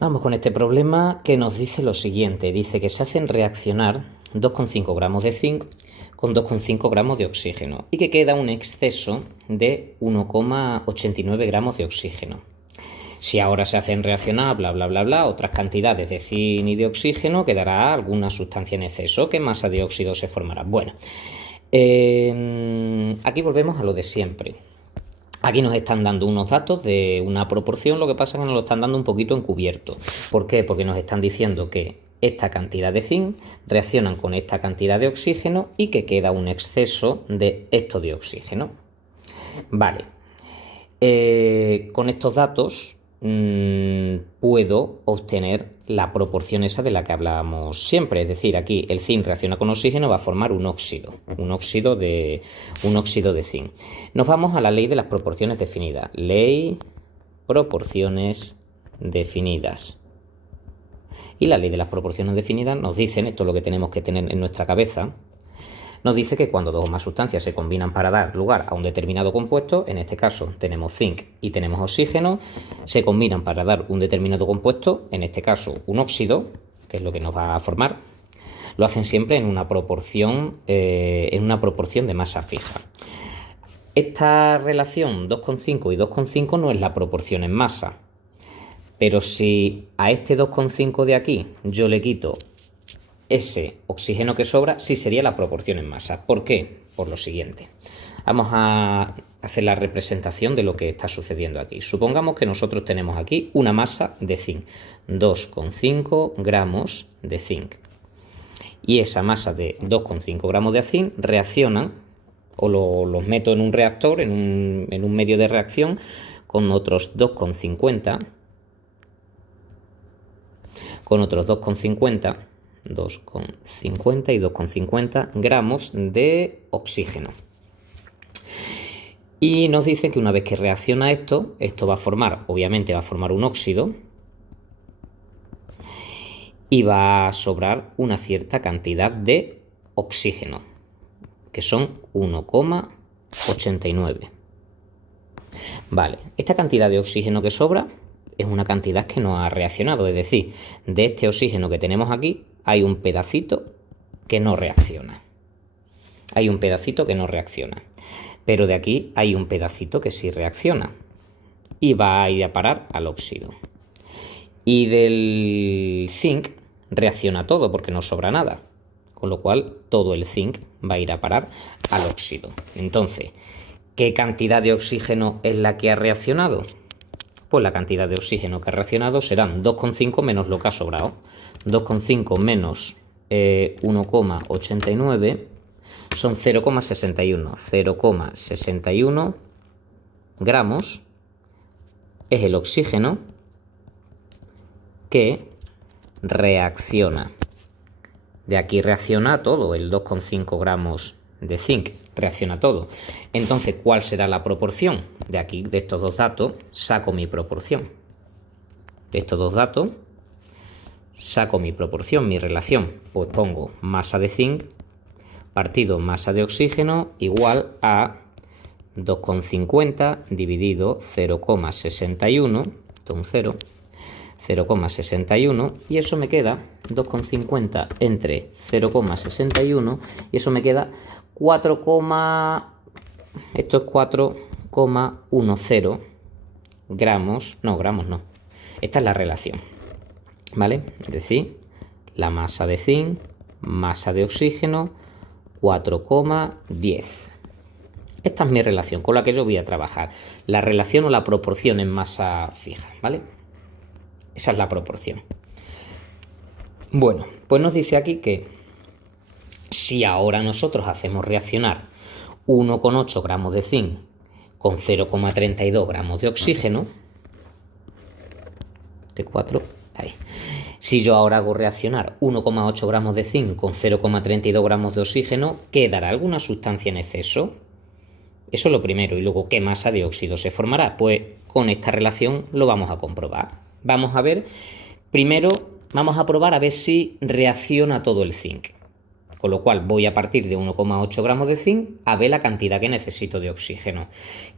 Vamos con este problema que nos dice lo siguiente. Dice que se hacen reaccionar 2,5 gramos de zinc con 2,5 gramos de oxígeno y que queda un exceso de 1,89 gramos de oxígeno. Si ahora se hacen reaccionar, bla, bla, bla, bla, otras cantidades de zinc y de oxígeno, quedará alguna sustancia en exceso. ¿Qué masa de óxido se formará? Bueno, aquí volvemos a lo de siempre. Aquí nos están dando unos datos de una proporción, lo que pasa es que nos lo están dando un poquito encubierto. ¿Por qué? Porque nos están diciendo que esta cantidad de zinc reaccionan con esta cantidad de oxígeno y que queda un exceso de esto de oxígeno. Vale, con estos datos puedo obtener la proporción esa de la que hablábamos siempre. Es decir, aquí el zinc reacciona con oxígeno, va a formar un óxido de zinc. Nos vamos a la ley de las proporciones definidas. Ley, proporciones definidas. Y la ley de las proporciones definidas nos dicen, esto es lo que tenemos que tener en nuestra cabeza, nos dice que cuando dos o más sustancias se combinan para dar lugar a un determinado compuesto, en este caso tenemos zinc y tenemos oxígeno, se combinan para dar un determinado compuesto, en este caso un óxido, que es lo que nos va a formar, lo hacen siempre en una proporción de masa fija. Esta relación 2,5 y 2,5 no es la proporción en masa, pero si a este 2,5 de aquí yo le quito ese oxígeno que sobra, sí sería la proporción en masa. ¿Por qué? Por lo siguiente. Vamos a hacer la representación de lo que está sucediendo aquí. Supongamos que nosotros tenemos aquí una masa de zinc, 2,5 gramos de zinc. Y esa masa de 2,5 gramos de zinc reaccionan, o los meto en un reactor, en un medio de reacción, con otros 2,50 y 2,50 gramos de oxígeno. Y nos dice que una vez que reacciona esto va a formar, obviamente va a formar un óxido y va a sobrar una cierta cantidad de oxígeno, que son 1,89. Vale, esta cantidad de oxígeno que sobra es una cantidad que no ha reaccionado, es decir, de este oxígeno que tenemos aquí hay un pedacito que no reacciona. Pero de aquí hay un pedacito que sí reacciona y va a ir a parar al óxido. Y del zinc reacciona todo porque no sobra nada, con lo cual todo el zinc va a ir a parar al óxido. Entonces, ¿qué cantidad de oxígeno es la que ha reaccionado? Pues la cantidad de oxígeno que ha reaccionado serán 2,5 menos lo que ha sobrado. 2,5 menos 1,89 son 0,61. 0,61 gramos es el oxígeno que reacciona. De aquí reacciona todo, el 2,5 gramos de zinc reacciona todo. Entonces, ¿cuál será la proporción? De aquí, de estos dos datos, saco mi proporción. De estos dos datos, saco mi proporción, mi relación. Pues pongo masa de zinc partido masa de oxígeno igual a 2,50 dividido 0,61, esto es un 0, 0,61, y eso me queda 2,50 entre 0,61 y eso me queda 4, esto es 4,10 gramos, no, esta es la relación, ¿vale? Es decir, la masa de zinc, masa de oxígeno, 4,10. Esta es mi relación con la que yo voy a trabajar, la relación o la proporción en masa fija, ¿vale? Esa es la proporción. Bueno, pues nos dice aquí que si ahora nosotros hacemos reaccionar 1,8 gramos de zinc con 0,32 gramos de oxígeno, T4, ahí. Si yo ahora hago reaccionar 1,8 gramos de zinc con 0,32 gramos de oxígeno, ¿quedará alguna sustancia en exceso? Eso es lo primero. Y luego, ¿qué masa de óxido se formará? Pues con esta relación lo vamos a comprobar. Vamos a ver, primero vamos a probar a ver si reacciona todo el zinc. Con lo cual voy a partir de 1,8 gramos de zinc a ver la cantidad que necesito de oxígeno.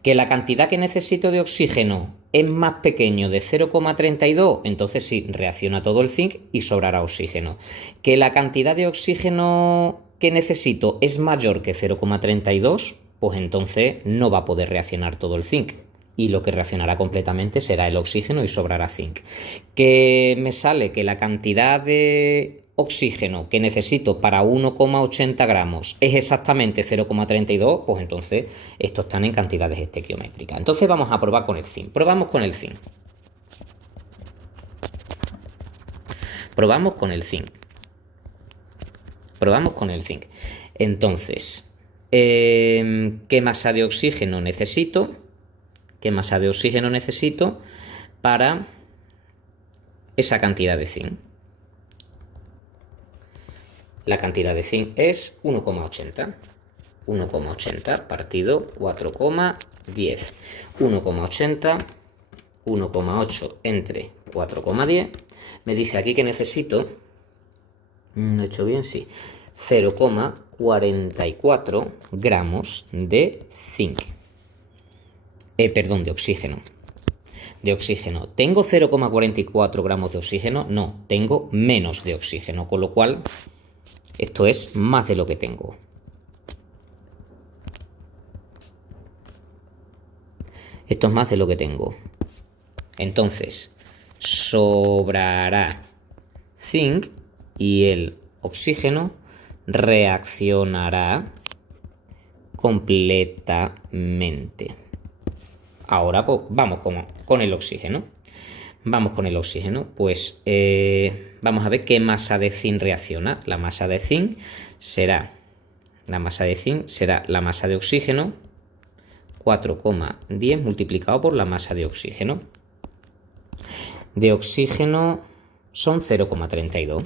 Que la cantidad que necesito de oxígeno es más pequeño de 0,32, entonces sí, reacciona todo el zinc y sobrará oxígeno. Que la cantidad de oxígeno que necesito es mayor que 0,32, pues entonces no va a poder reaccionar todo el zinc. Y lo que reaccionará completamente será el oxígeno y sobrará zinc. Que me sale que la cantidad de oxígeno que necesito para 1,80 gramos es exactamente 0,32, pues entonces estos están en cantidades estequiométricas. Entonces vamos a probar con el zinc. Probamos con el zinc. Probamos con el zinc. Probamos con el zinc. Entonces, ¿qué masa de oxígeno necesito? ¿Qué masa de oxígeno necesito para esa cantidad de zinc? La cantidad de zinc es 1,80. 1,80 partido 4,10. 1,80, 1,8 entre 4,10. Me dice aquí que necesito, ¿lo he hecho bien? Sí. 0,44 gramos de zinc. De oxígeno. De oxígeno. ¿Tengo 0,44 gramos de oxígeno? No, tengo menos de oxígeno, con lo cual esto es más de lo que tengo. Esto es más de lo que tengo. Entonces, sobrará zinc y el oxígeno reaccionará completamente. Ahora pues, vamos con el oxígeno. Vamos con el oxígeno. Pues vamos a ver qué masa de zinc reacciona. La masa de zinc será la masa de oxígeno 4,10 multiplicado por la masa de oxígeno. De oxígeno son 0,32.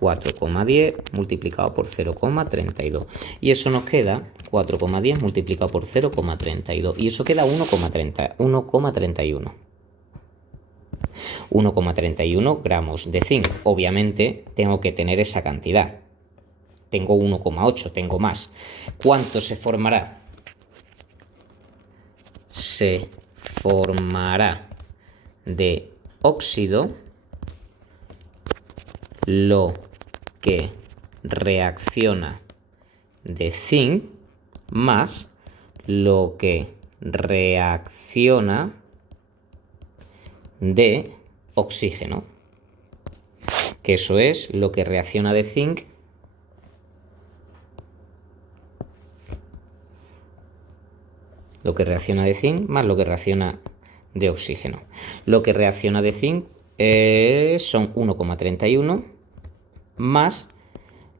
4,10 multiplicado por 0,32. Y eso nos queda 4,10 multiplicado por 0,32. Y eso queda 1,31. 1,31 gramos de zinc. Obviamente tengo que tener esa cantidad. Tengo 1,8, tengo más. ¿Cuánto se formará? Se formará de óxido lo que reacciona de zinc más lo que reacciona de oxígeno, que eso es lo que reacciona de zinc más lo que reacciona de oxígeno. Lo que reacciona de zinc son 1,31 más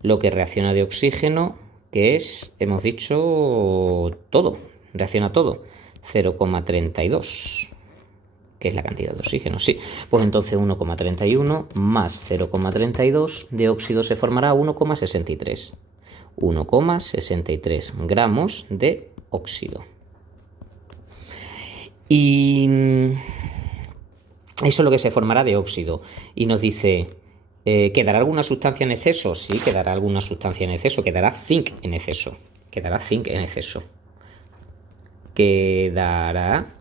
lo que reacciona de oxígeno, que es, hemos dicho, todo, reacciona todo, 0,32, que es la cantidad de oxígeno, sí. Pues entonces 1,31 más 0,32 de óxido se formará 1,63. 1,63 gramos de óxido. Y eso es lo que se formará de óxido. Y nos dice, ¿quedará alguna sustancia en exceso? Sí, quedará alguna sustancia en exceso. Quedará zinc en exceso. Quedará zinc en exceso. Quedará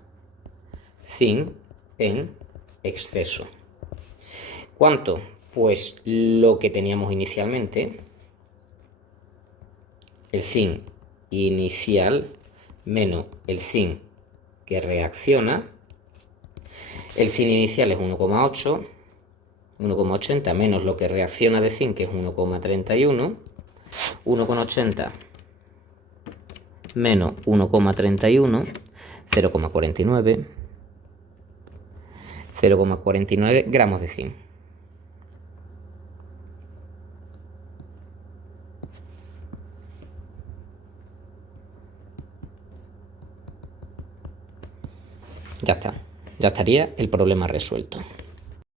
zinc en exceso. ¿Cuánto? Pues lo que teníamos inicialmente. El zinc inicial menos el zinc que reacciona. El zinc inicial es 1,8, 1,80 menos lo que reacciona de zinc, que es 1,31, 1,80 menos 1,31, 0,49, 0,49 gramos de zinc. Ya está, ya estaría el problema resuelto.